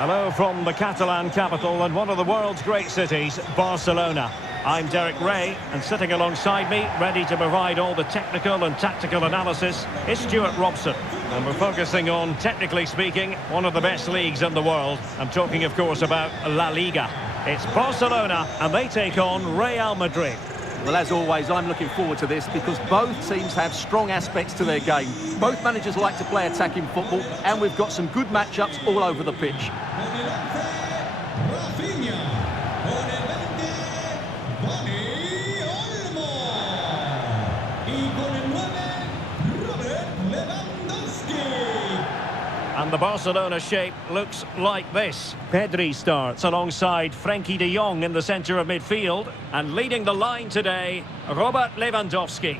Hello from the Catalan capital and one of the world's great cities, Barcelona. I'm Derek Ray, and sitting alongside me, ready to provide all the technical and tactical analysis, is Stuart Robson. And we're focusing on, technically speaking, one of the best leagues in the world. I'm talking, of course, about La Liga. It's Barcelona, and they take on Real Madrid. Well, as always, I'm looking forward to this because both teams have strong aspects to their game. Both managers like to play attacking football, and we've got some good matchups all over the pitch. And the Barcelona shape looks like this. Pedri starts alongside Frenkie de Jong in the centre of midfield. And leading the line today, Robert Lewandowski.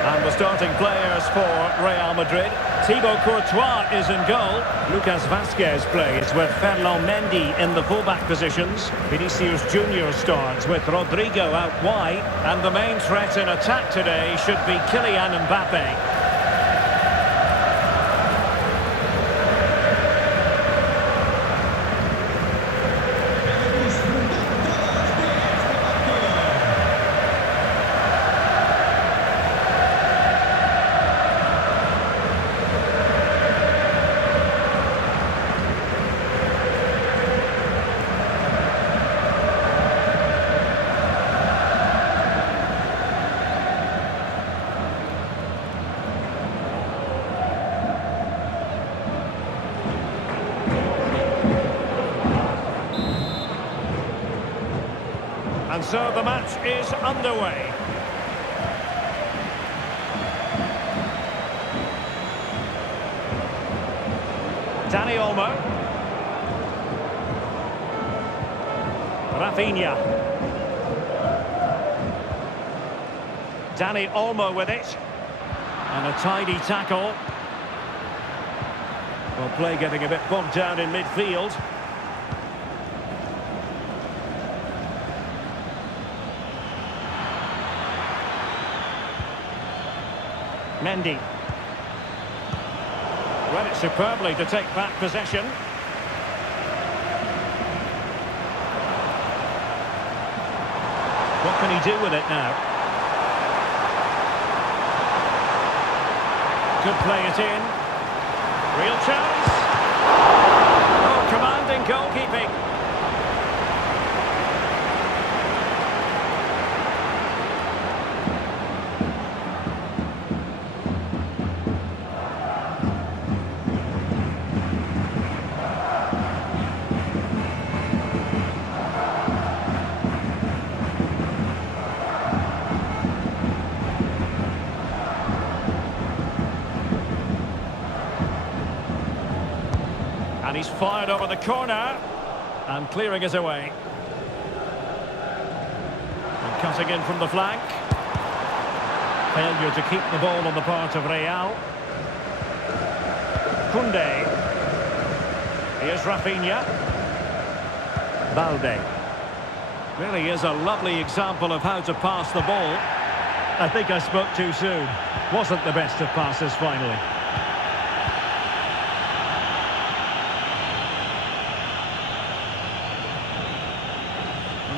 And the starting players for Real Madrid. Thibaut Courtois is in goal. Lucas Vazquez plays with Ferland Mendy in the fullback positions. Vinicius Junior starts with Rodrigo out wide. And the main threat in attack today should be Kylian Mbappe. And so the match is underway. Dani Olmo. Rafinha. Dani Olmo with it. And a tidy tackle. Well, play getting a bit bogged down in midfield. Mendy. Read it superbly to take back possession. What can he do with it now? Could play it in. Real chance. Oh, commanding goalkeeping. And he's fired over the corner and clearing it away. And cutting in from the flank. Failure to keep the ball on the part of Real. Koundé. Here's Rafinha. Balde. Really is a lovely example of how to pass the ball. I think I spoke too soon. Wasn't the best of passes finally.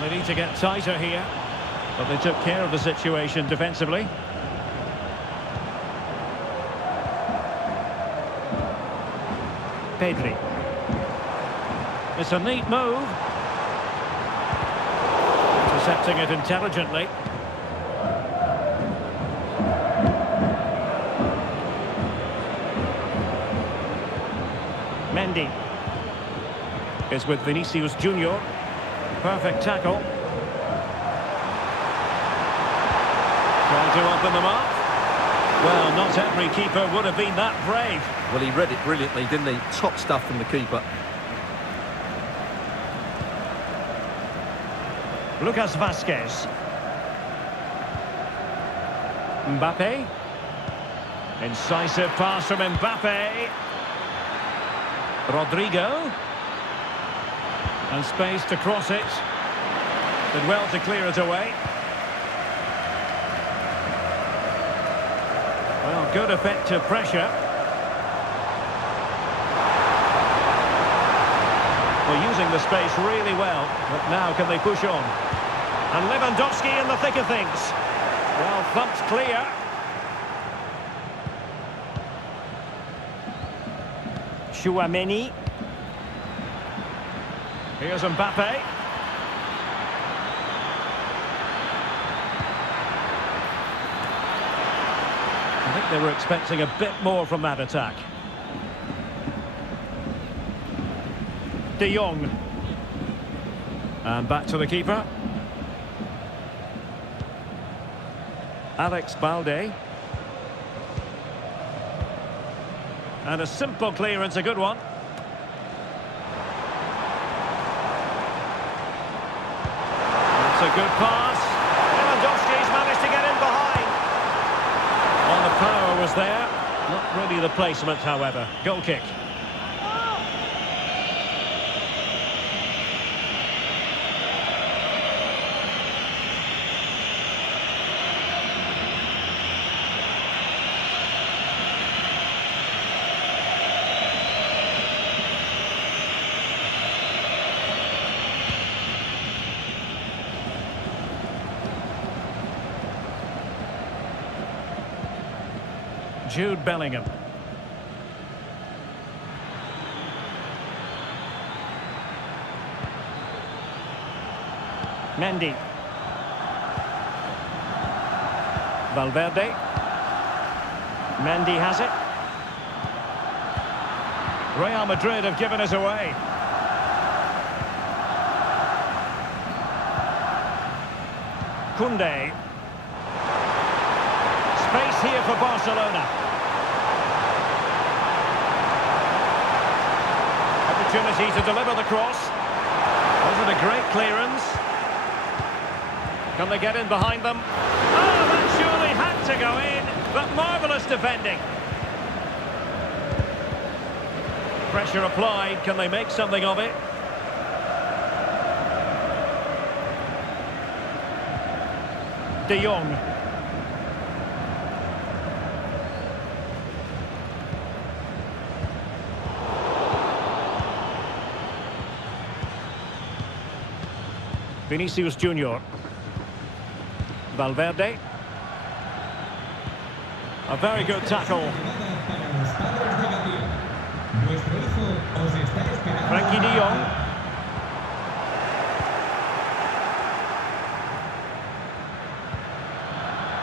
They need to get tighter here, but they took care of the situation defensively. Pedri. It's a neat move. Intercepting it intelligently. Mendy is with Vinicius Junior. Perfect tackle. Trying to open them up. Well, not every keeper would have been that brave. Well, he read it brilliantly, didn't he? Top stuff from the keeper. Lucas Vazquez. Mbappe. Incisive pass from Mbappe. Rodrigo. And space to cross it. Did well to clear it away. Well, good effective pressure. Well, using the space really well. But now can they push on? And Lewandowski in the thick of things. Well, thumped clear. Chouameni. Here's Mbappe. I think they were expecting a bit more from that attack. De Jong. And back to the keeper. Alex Balde. And a simple clearance, a good one. That's a good pass. Lewandowski's managed to get in behind. Well, the power was there. Not really the placement, however. Goal kick. Jude Bellingham. Mendy. Valverde. Mendy has it. Real Madrid have given us away. Koundé. Space here for Barcelona. Opportunity to deliver the cross. Wasn't a great clearance. Can they get in behind them? Oh, that surely had to go in, but marvellous defending. Pressure applied. Can they make something of it? De Jong. Vinicius Junior. Valverde. A very good tackle. Frankie de Jong.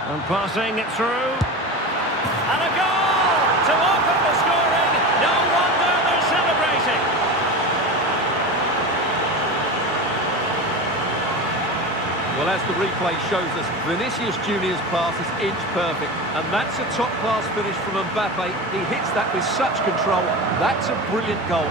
And passing it through. And a goal to open the scoring. No wonder they're celebrating. Well, as the replay shows us, Vinicius Junior's pass is inch perfect. And that's a top-class finish from Mbappe. He hits that with such control. That's a brilliant goal.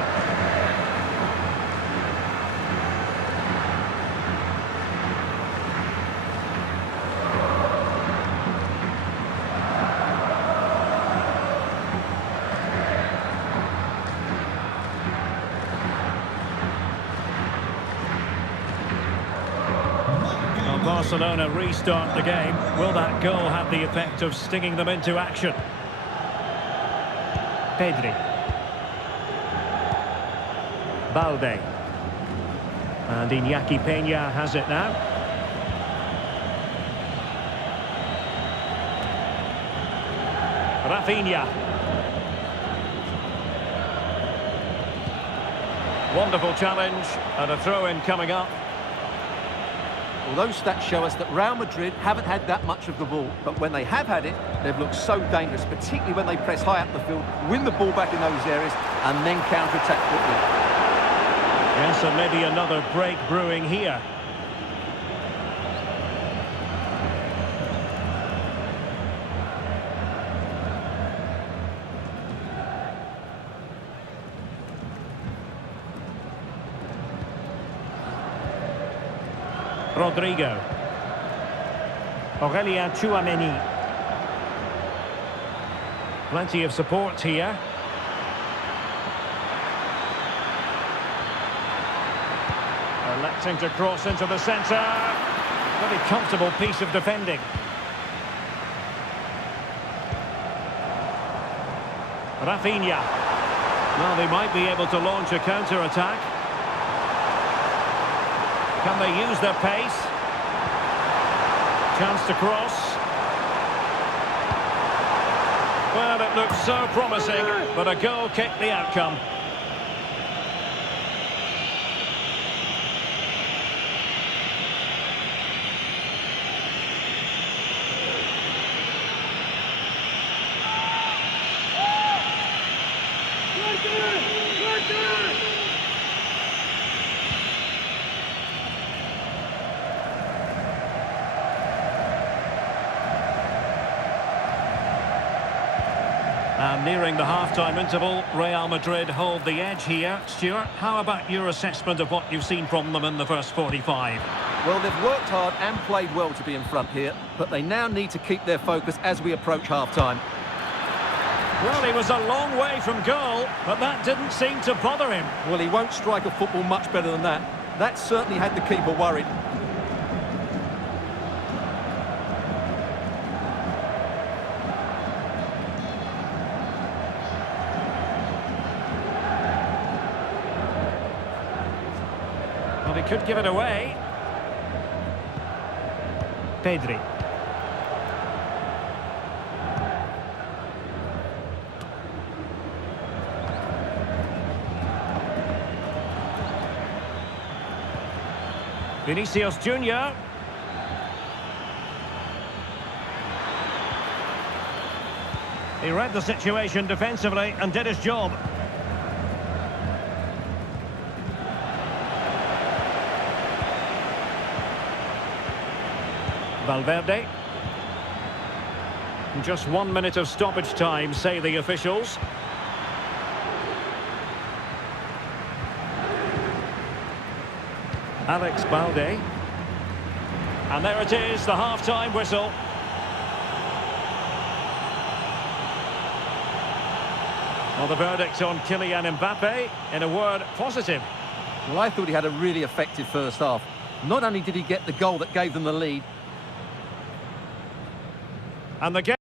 Barcelona restart the game. Will that goal have the effect of stinging them into action? Pedri. Balde. And Iñaki Peña has it now. Rafinha. Wonderful challenge and a throw-in coming up. Well, those stats show us that Real Madrid haven't had that much of the ball, but when they have had it, they've looked so dangerous, particularly when they press high up the field, win the ball back in those areas, and then counter-attack quickly. Yes, and maybe another break brewing here. Rodrigo. Aurelien Chouameni. Plenty of support here. Electing to cross into the centre. Very comfortable piece of defending. Rafinha. Well, they might be able to launch a counter-attack. Can they use their pace? Chance to cross. Well, it looks so promising, but a goal kicked the outcome. And nearing the half-time interval, Real Madrid hold the edge here. Stuart, how about your assessment of what you've seen from them in the first 45? Well, they've worked hard and played well to be in front here, but they now need to keep their focus as we approach half-time. Well, he was a long way from goal, but that didn't seem to bother him. Well, he won't strike a football much better than that. That certainly had the keeper worried. Well, he could give it away. Pedri. Vinicius Junior. He read the situation defensively and did his job. Valverde. Just 1 minute of stoppage time, say the officials. Alex Balde. And there it is, the half-time whistle. Well, the verdict on Kylian Mbappe, in a word, positive. Well, I thought he had a really effective first half. Not only did he get the goal that gave them the lead. And the game...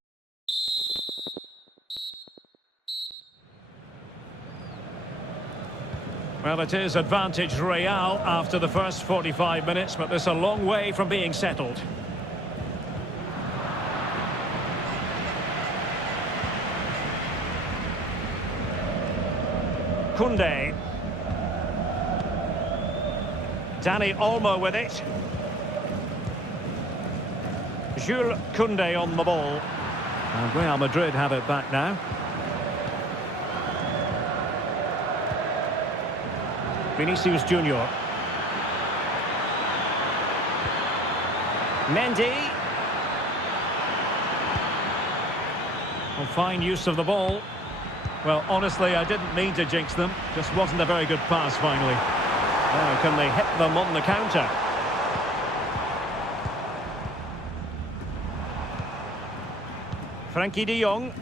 Well, it is advantage Real after the first 45 minutes, but there's a long way from being settled. Koundé. Dani Olmo with it. Jules Koundé on the ball. And Real Madrid have it back now. Vinicius Junior. Mendy. Well, fine use of the ball. Well, honestly, I didn't mean to jinx them. Just wasn't a very good pass, finally. Now, can they hit them on the counter? Frankie de Jong.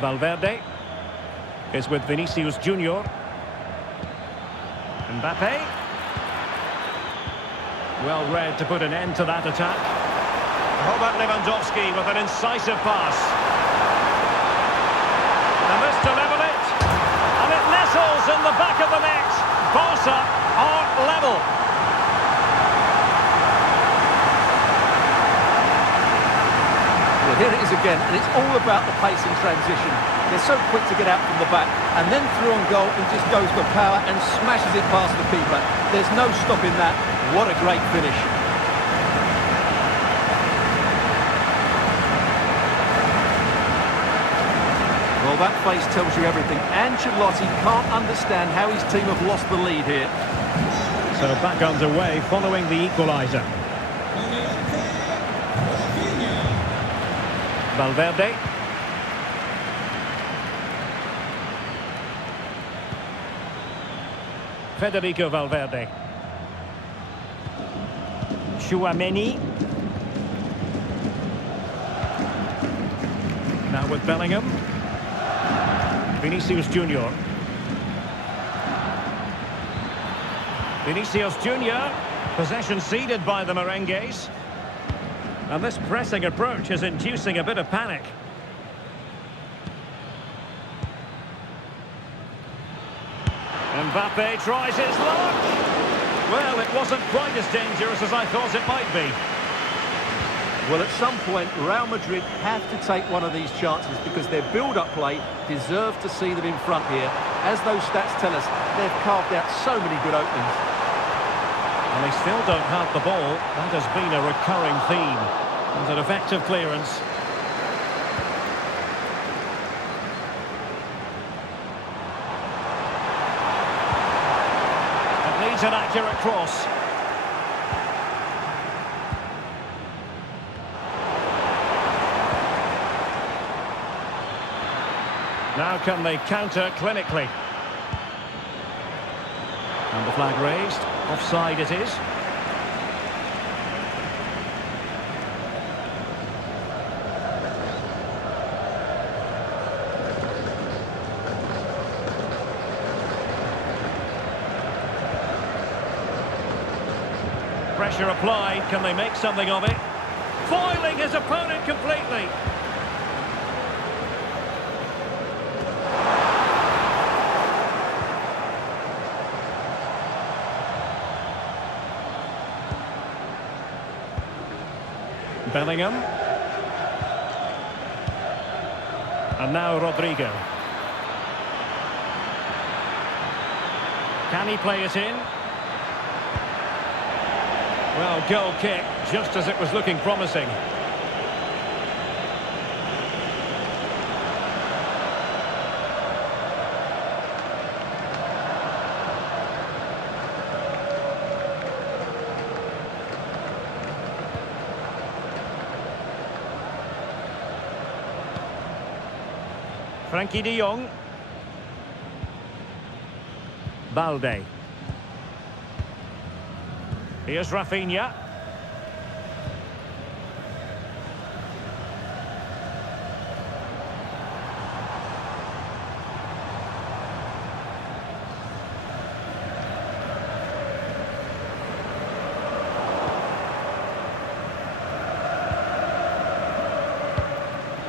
Valverde is with Vinicius Junior. Mbappe. Well read to put an end to that attack. Robert Lewandowski with an incisive pass. And this to level it. And it nestles in the back of the net. Barca are level. Well, here it is again, and it's all about the pace in transition. They're so quick to get out from the back, and then through on goal and just goes for power and smashes it past the keeper. There's no stopping that. What a great finish. Well, that face tells you everything. Ancelotti can't understand how his team have lost the lead here. So back underway following the equaliser. Valverde. Federico Valverde. Chouameni. Now with Bellingham. Vinicius Junior. Vinicius Junior. Possession ceded by the Merengues. And this pressing approach is inducing a bit of panic. Mbappe tries his luck. Well, it wasn't quite as dangerous as I thought it might be. Well, at some point, Real Madrid have to take one of these chances because their build-up play deserves to see them in front here. As those stats tell us, they've carved out so many good openings. And they still don't have the ball. That has been a recurring theme. And an effective clearance. It needs an accurate cross. Now can they counter clinically? And the flag raised. Offside it is. Pressure applied. Can they make something of it? Foiling his opponent completely. Bellingham. And now Rodrigo. Can he play it in? Well, goal kick, just as it was looking promising. Frankie de Jong. Balde. Here's Rafinha.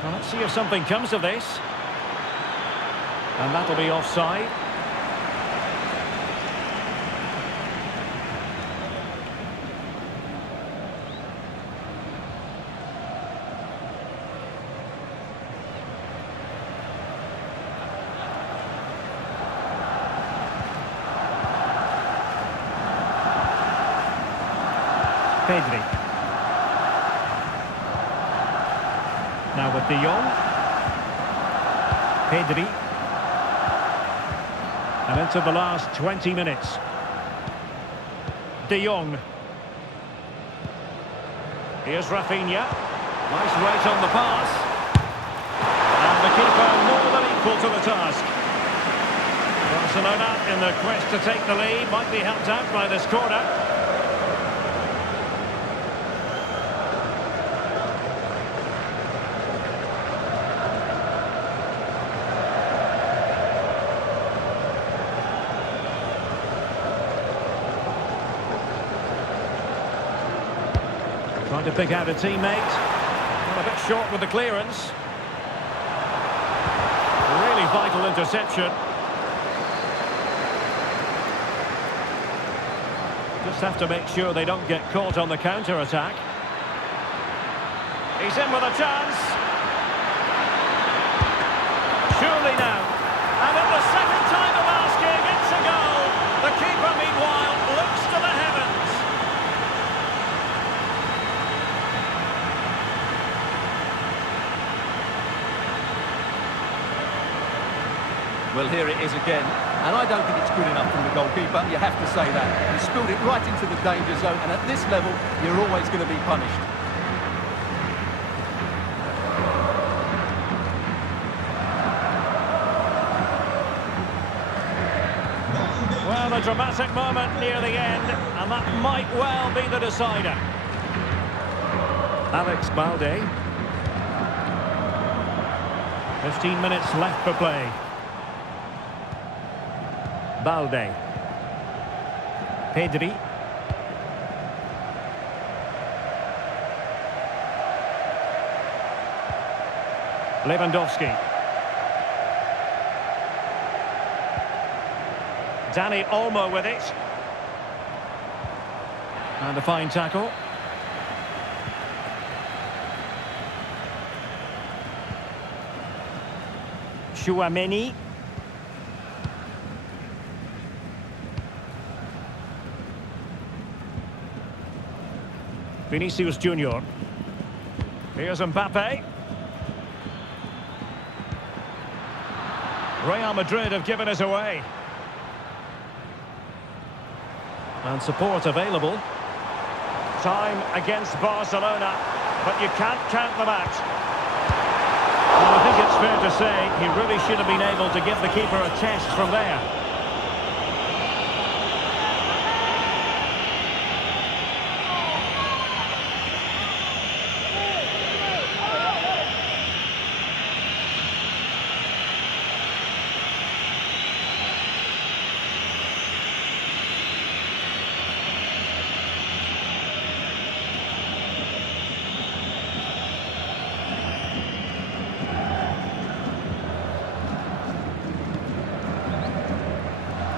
Well, let's see if something comes of this. And that'll be offside. Pedri. Now with de Jong. Pedri. And into the last 20 minutes. De Jong. Here's Rafinha. Nice weight on the pass. And the keeper more than equal to the task. Barcelona, in the quest to take the lead, might be helped out by this corner. Trying to pick out a teammate. Well, a bit short with the clearance. A really vital interception. Just have to make sure they don't get caught on the counter-attack. He's in with a chance. Surely now. And at the second time of asking, it's a goal. The keeper, meanwhile, looks to the heavens. Well, here it is again, and I don't think it's good enough from the goalkeeper, you have to say that. He spilled it right into the danger zone, and at this level, you're always going to be punished. Well, a dramatic moment near the end, and that might well be the decider. Alex Balde. 15 minutes left for play. Balde. Pedri. Lewandowski. Dani Olmo with it. And a fine tackle. Chouameni. Vinicius Junior. Here's Mbappe. Real Madrid have given us away. And support available. Time against Barcelona, but you can't count them out. Well, I think it's fair to say he really should have been able to give the keeper a test from there.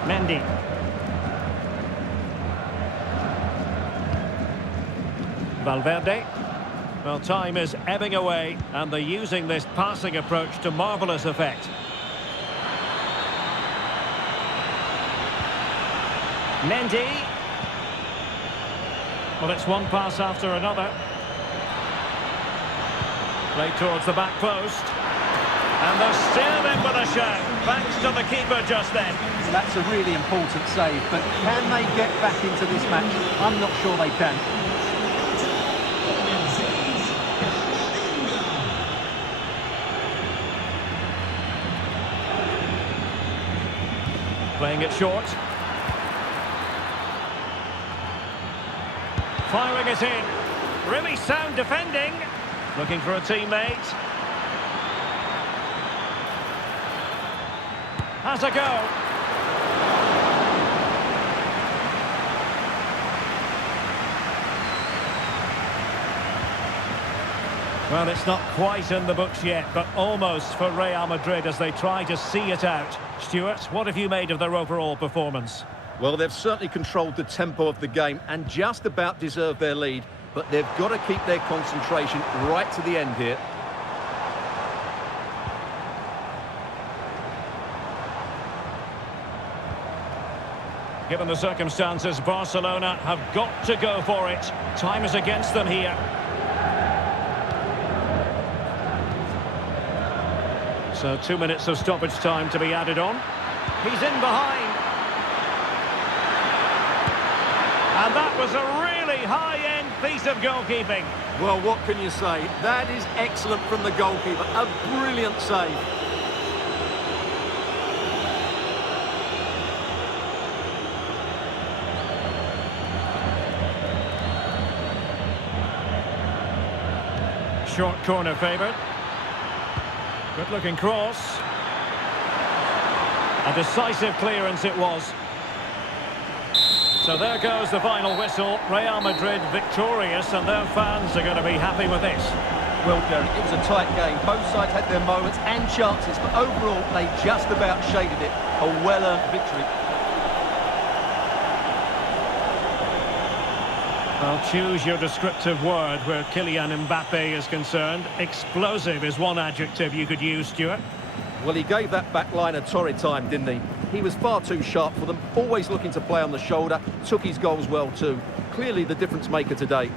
Mendy. Valverde. Well, time is ebbing away, and they're using this passing approach to marvellous effect. Mendy. Well, it's one pass after another. Right towards the back post. And they're still in with a shout, thanks to the keeper just then. That's a really important save, but can they get back into this match? I'm not sure they can. Playing it short. Firing it in. Really sound defending. Looking for a teammate. Has a go. Well, it's not quite in the books yet, but almost for Real Madrid as they try to see it out. Stuart, what have you made of their overall performance? Well, they've certainly controlled the tempo of the game and just about deserved their lead, but they've got to keep their concentration right to the end here. Given the circumstances, Barcelona have got to go for it. Time is against them here. So 2 minutes of stoppage time to be added on. He's in behind. And that was a really high-end piece of goalkeeping. Well, what can you say? That is excellent from the goalkeeper. A brilliant save. Short corner favoured. Good-looking cross. A decisive clearance it was. So there goes the final whistle. Real Madrid victorious, and their fans are going to be happy with this. Well, Derek, it was a tight game. Both sides had their moments and chances, but overall, they just about shaded it. A well-earned victory. Well, choose your descriptive word where Kylian Mbappe is concerned. Explosive is one adjective you could use, Stuart. Well, he gave that back line a torrid time, didn't he? He was far too sharp for them, always looking to play on the shoulder, took his goals well too. Clearly the difference maker today.